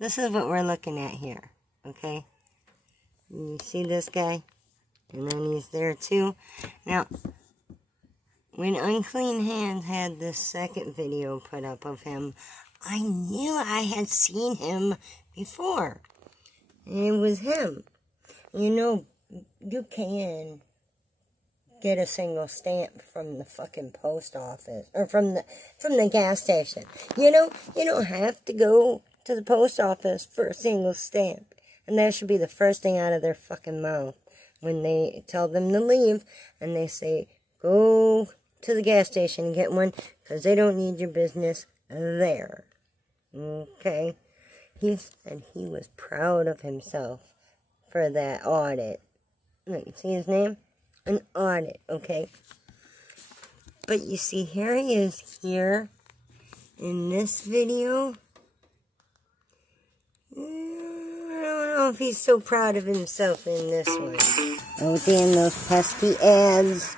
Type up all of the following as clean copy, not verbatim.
this is what we're looking at here, okay? You see this guy? And then he's there too. Now, when Unclean Hands had this second video put up of him, I knew I had seen him before. And it was him. You know, you can get a single stamp from the fucking post office, or from the gas station. You know, you don't have to go to the post office for a single stamp. And that should be the first thing out of their fucking mouth when they tell them to leave, and they say, go to the gas station and get one, because they don't need your business there. Okay? He said he was proud of himself for that audit. Look, you see his name? An audit, okay? But you see, here he is here in this video. I don't know if he's so proud of himself in this one. Oh, damn, those pesky ads.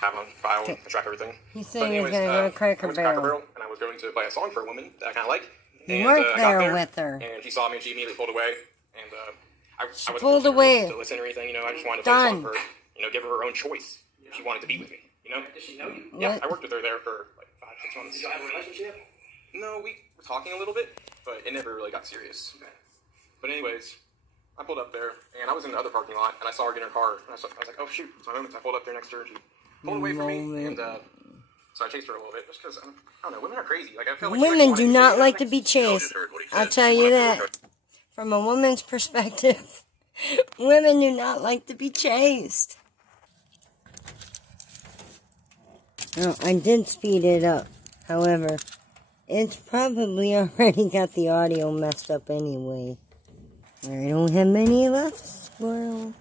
Have on file and track everything. He's saying he's going to go to Cracker Barrel. And I was going to play a song for a woman that I kind of like. You weren't there with her. And she saw me and she immediately pulled away. And I wasn't pulled away. To listen or anything, you know. I just wanted to play a song for her, you know, give her her own choice. If she wanted to be with me, you know. Does she know you? Yeah, I worked with her there for like 5-6 months. Did you have a relationship? No, we were talking a little bit, but it never really got serious. Okay. But anyways, I pulled up there, and I was in the other parking lot, and I saw her get in her car, and I was like, oh shoot, it's my moment. So I pulled up there next to her, and she pulled away from me, and so I chased her a little bit, just because, I don't know, women are crazy. Like, I feel like women do not like to be chased. I'll tell you that. From a woman's perspective, women do not like to be chased. Now, I did speed it up. However, it's probably already got the audio messed up anyway. I don't have many left, Squirrel.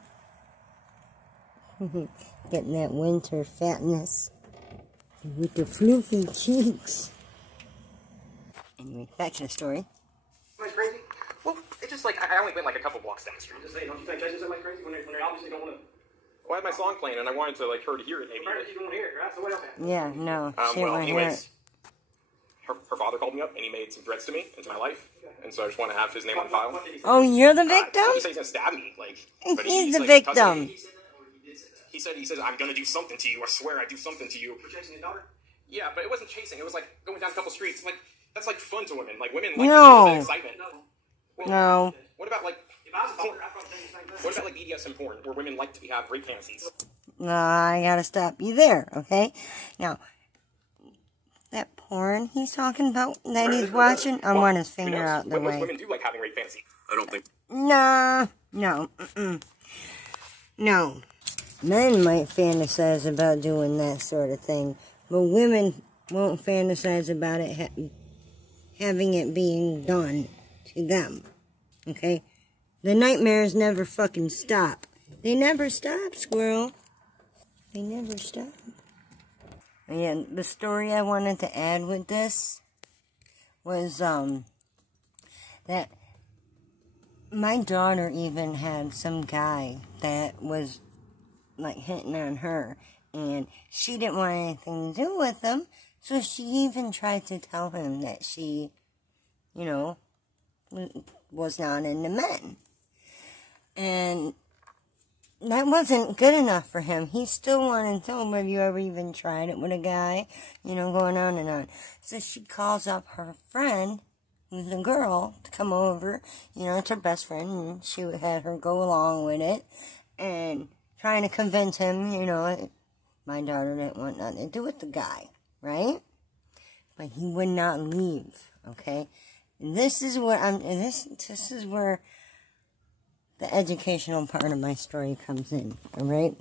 Getting that winter fatness with the floofy cheeks. Anyway, back to the story. Am I crazy? Well, it's just like, I only went like a couple blocks down the street. Just say, don't you think chasing somebody crazy when they obviously don't want to? Well, I had my song playing, and I wanted to, like, her to hear it, maybe. Apparently, you don't want to hear it, right? So what else happened? Yeah, no, she well, won't hear it. Her father called me up, and he made some threats to me, into my life, and so I just want to have his name on file. Oh, you're the victim? He said he's going to stab me, like. But he's the like, victim. He says, I'm going to do something to you, I swear I do something to you. For chasing your daughter? Yeah, but it wasn't chasing, it was, like, going down a couple streets. Like, that's, like, fun to women. Like, women like that excitement. Well, no. What about, like, what about, like, BDSM porn, where women like to have rape fantasies? I gotta stop you there, okay? Now, that porn he's talking about, that he's watching, I want his finger out the way. Women do like having rape fantasies. I don't think. Nah, no, no. Men might fantasize about doing that sort of thing, but women won't fantasize about it having it being done to them, okay? The nightmares never fucking stop. They never stop, Squirrel. They never stop. Yeah, the story I wanted to add with this was, that my daughter even had some guy that was, like, hitting on her, and she didn't want anything to do with him, so she even tried to tell him that she, you know, was not into men. And that wasn't good enough for him. He still wanted to tell him, have you ever even tried it with a guy? You know, going on and on. So she calls up her friend, who's a girl, to come over. You know, it's her best friend, and she had her go along with it. And trying to convince him, you know, my daughter didn't want nothing to do with the guy, right? But he would not leave, okay? And this is where this is where the educational part of my story comes in, alright?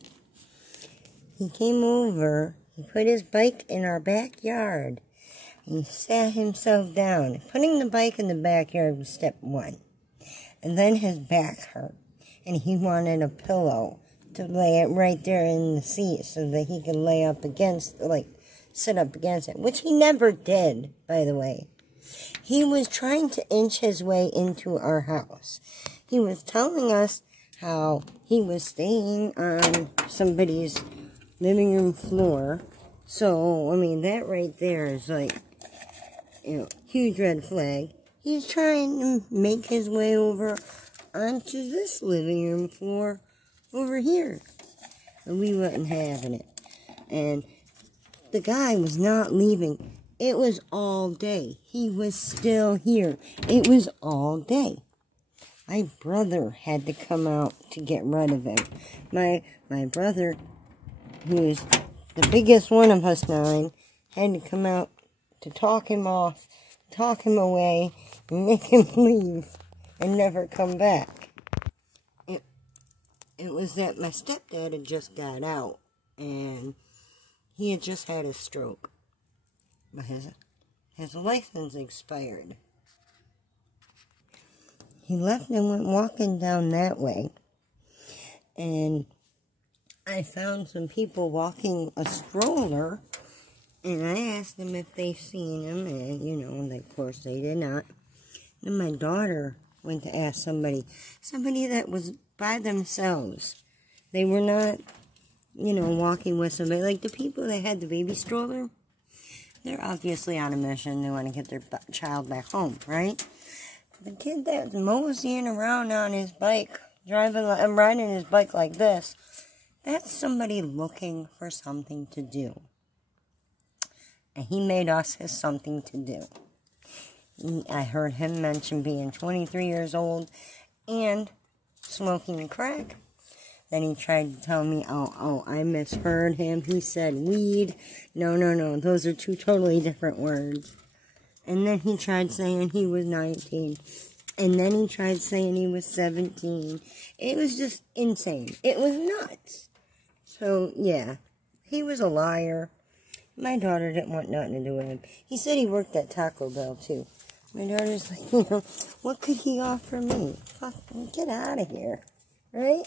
He came over, he put his bike in our backyard, and he sat himself down. Putting the bike in the backyard was step one. And then his back hurt, and he wanted a pillow to lay it right there in the seat so that he could lay up against, like, sit up against it, which he never did, by the way. He was trying to inch his way into our house. He was telling us how he was staying on somebody's living room floor. So, I mean, that right there is like, you know, huge red flag. He's trying to make his way over onto this living room floor over here. And we wasn't having it. And the guy was not leaving. It was all day. He was still here. It was all day. My brother had to come out to get rid of him. My brother, who's the biggest one of us 9, had to come out to talk him off, talk him away, and make him leave and never come back. It was that my stepdad had just got out, and he had just had a stroke. But his license expired. He left and went walking down that way. And I found some people walking a stroller. And I asked them if they seen him. And, you know, of course they did not. Then my daughter went to ask somebody that was by themselves. They were not, you know, walking with somebody. Like the people that had the baby stroller. They're obviously on a mission. They want to get their child back home, right? The kid that's moseying around on his bike, riding his bike like this, that's somebody looking for something to do. And he made us his something to do. I heard him mention being 23 years old and smoking crack. Then he tried to tell me, oh, I misheard him. He said weed. No, those are two totally different words. And then he tried saying he was 19. And then he tried saying he was 17. It was just insane. It was nuts. So, yeah, he was a liar. My daughter didn't want nothing to do with him. He said he worked at Taco Bell, too. My daughter's like, you know, what could he offer me? Fuck, get out of here. Right?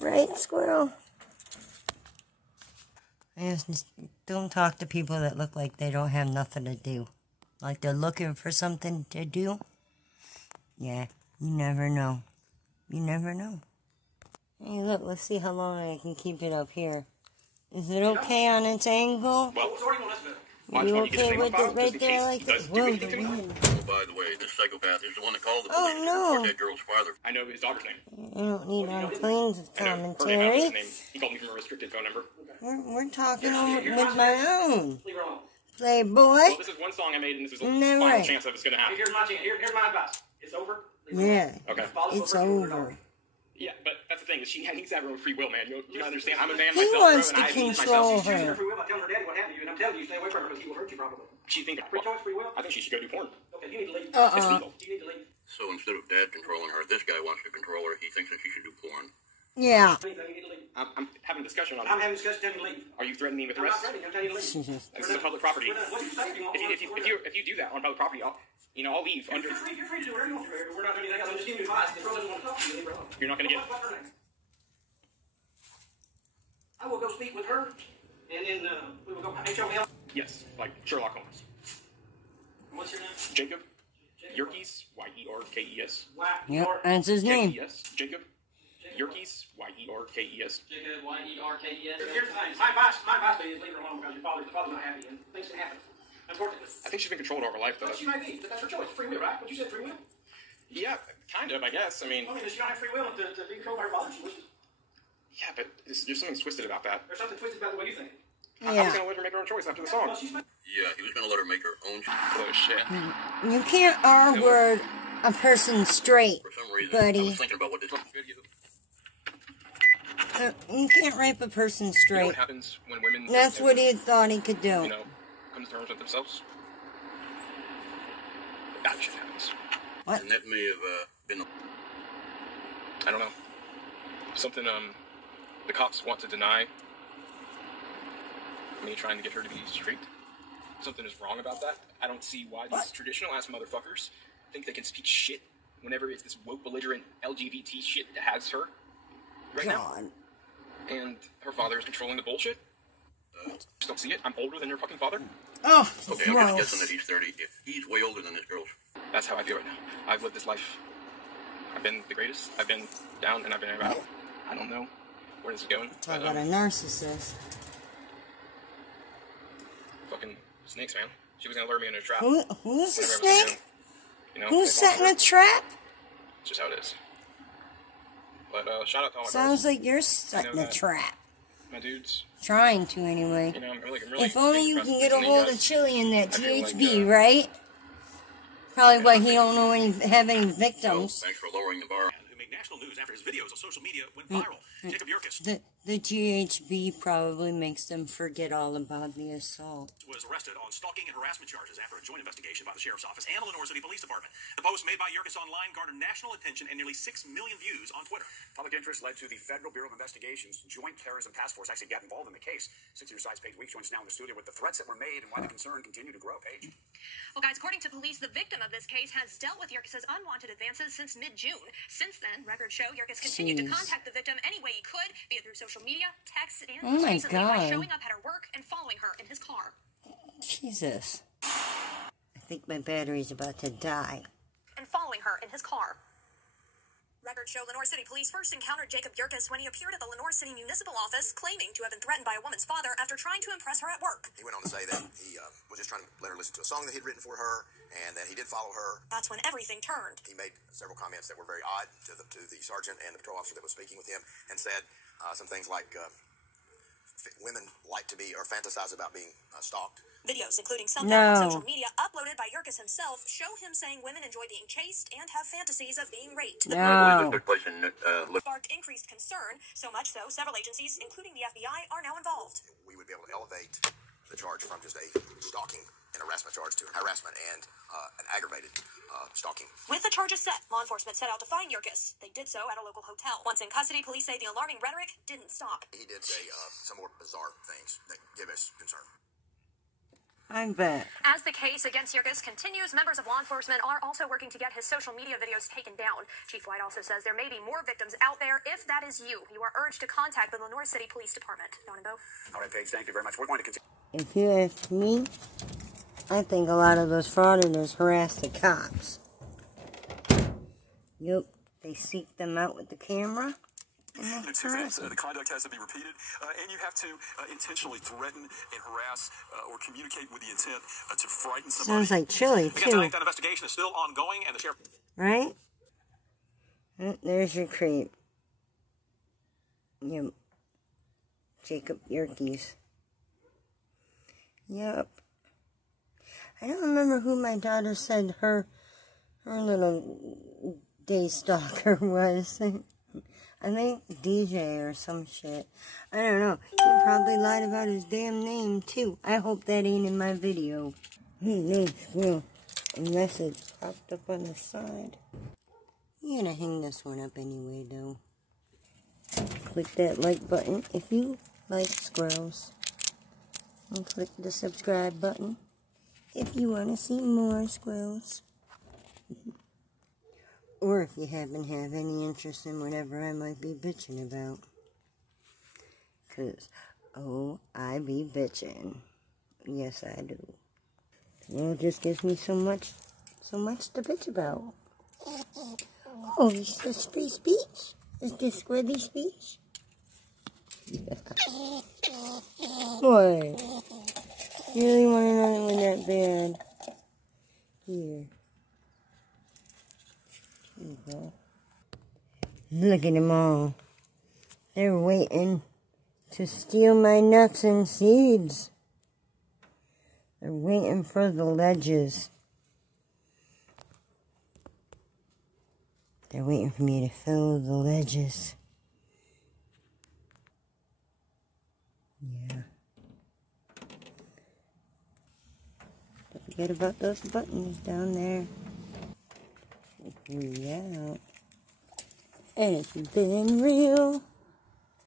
Right, Squirrel? Just don't talk to people that look like they don't have nothing to do. Like they're looking for something to do. Yeah, you never know. You never know. Hey, look, let's see how long I can keep it up here. Is it okay on its angle? Well, are you okay with it right there like that? Whoa, the wind. By the way, this psychopath is the one that called the police to report that girl's father. I know his daughter's name. I don't need on planes of commentary. Her name. He called me from a restricted phone number. We're talking with my own. Playboy. Well, this is one song I made, and this is the final right? chance that it's going to happen. Here's my advice. It's over. Yeah. Okay. It's over. Yeah, but that's the thing. She needs to have her own free will, man. You understand? I'm a man He myself, wants bro, to and I need control myself. She's using her her. free will by telling her daddy what happened to you, and I'm telling you, stay away from her because he will hurt you probably. She thinks Free choice, free will. I think she should go do porn. Okay, you need to leave. It's legal. You need to leave. So instead of dad controlling her, this guy wants to control her. He thinks that she should do porn. Yeah. You need to leave. I'm having a discussion on I'm it. having a discussion. Tell me to leave. Are you threatening me with I'm not arrest? threatening. I'm telling you to leave. This is a public property. What you say? If you do that on public property, I'll leave under. You're free to do whatever you want to. We're not doing anything else. I'm just giving you advice. If the girl doesn't want to talk to you, leave her alone. You're not going to get. What's her name? I will go speak with her, and then we will go HOL. Yes, like Sherlock Holmes. What's your name? Jacob. Yerkes. Yerkes. Yep, that's his name. Yes, Jacob. Yerkes. Yerkes. Jacob, Yerkes. Here's the thing. My advice to you is leave her alone because the father's not happy, and things can happen. Unfortunately. I think she's been controlled all her life, though. Well, she may be, but that's her choice. Free will, right? What you said, free will? Yeah, kind of, I guess. I mean, does she not have free will to be controlled by her father? She wishes. Yeah, but there's something twisted about that. There's something twisted about the way you think. I was going to let her make her own choice after the song. Well, Yeah, he was going to let her make her own Oh, shit. You can't R-word a person straight, For some reason, buddy. I was thinking about what this video. You can't rape a person You know straight. what happens when women... That's what he thought he could do. You know, come to terms with themselves? Bad shit happens. What? And that may have been... I don't know. Something, the cops want to deny me trying to get her to be straight. Something is wrong about that. I don't see why these traditional-ass motherfuckers think they can speak shit whenever it's this woke, belligerent LGBT shit that has her right now. And her father is controlling the bullshit. Just don't see it. I'm older than your fucking father. Oh, Okay, I'm just guessing that he's 30. If he's way older than this girl's... That's how I feel right now. I've lived this life. I've been the greatest. I've been down and I've been out. I don't know where this is going. Talk about a narcissist. Fucking snakes, man. She was going to lure me into a trap. Who's the snake? You know, who's setting a trap? It's just how it is. But shout out to all my Sounds bros. like you're setting a trap. My dudes. Trying to, anyway. You know, I'm really if only you can get a hold of Chili in that GHB, like, right? Probably why he don't know have any victims. So, thanks for lowering the bar. Who made national news after his videos on social media went viral. Jacob Yerkes. The GHB probably makes them forget all about the assault. Was arrested on stalking and harassment charges after a joint investigation by the Sheriff's Office and the Lenore City Police Department. The post made by Yerkes online garnered national attention and nearly 6 million views on Twitter. Public interest led to the Federal Bureau of Investigation's Joint Terrorism Task Force actually got involved in the case. 60-year-size Paige Weeks joins us now in the studio with the threats that were made and why the concern continued to grow. Paige. Well, guys, according to police, the victim of this case has dealt with Yerkes' unwanted advances since mid-June. Since then, records show Yerkes continued to contact the victim any way he could, be it through social media, texts, and most recently by showing up at her work and following her in his car. Jesus. I think my battery's about to die. And following her in his car. Records show Lenore City Police first encountered Jacob Yerkes when he appeared at the Lenore City Municipal Office, claiming to have been threatened by a woman's father after trying to impress her at work. He went on to say that he was just trying to let her listen to a song that he'd written for her, and that he did follow her. That's when everything turned. He made several comments that were very odd to the sergeant and the patrol officer that was speaking with him, and said some things like women like to be or fantasize about being stalked. Videos, including some on social media, uploaded by Yerkes himself, show him saying women enjoy being chased and have fantasies of being raped. Sparked increased concern, so much so, several agencies, including the FBI, are now involved. We would be able to elevate the charge from just a stalking and harassment charge to harassment and an aggravated stalking. With the charges set, law enforcement set out to find Yerkes. They did so at a local hotel. Once in custody, police say the alarming rhetoric didn't stop. He did say some more bizarre things that give us concern. I'm back. As the case against Yerkes continues, members of law enforcement are also working to get his social media videos taken down. Chief White also says there may be more victims out there. If that is you, you are urged to contact the Lenore City Police Department. Don and Bo. All right, Paige, thank you very much. We're going to continue. If you ask me, I think a lot of those frauditors harass the cops. Yep, they seek them out with the camera. It's the conduct has to be repeated, and you have to intentionally threaten and harass or communicate with the intent to frighten somebody. Sounds like Chili, too. Again, that investigation is still ongoing, and the sheriff... Right? Oh, there's your creep. Yep. Jacob Yerkes. Yep. I don't remember who my daughter said her little day stalker was. I think DJ or some shit. I don't know. He probably lied about his damn name, too. I hope that ain't in my video. No, well, a message popped up on the side. You're gonna hang this one up anyway, though. Click that like button if you like Squirrels. And click the subscribe button if you want to see more Squirrels. Or if you happen to have any interest in whatever I might be bitching about. Because, oh, I be bitching. Yes, I do. Well, it just gives me so much to bitch about. Oh, is this free speech? Is this squibby speech? Boy, you really want to know it that bad? Here. Look at them all. They're waiting to steal my nuts and seeds. They're waiting for the ledges. They're waiting for me to fill the ledges. Yeah. Don't forget about those buttons down there. We out. And it's been real.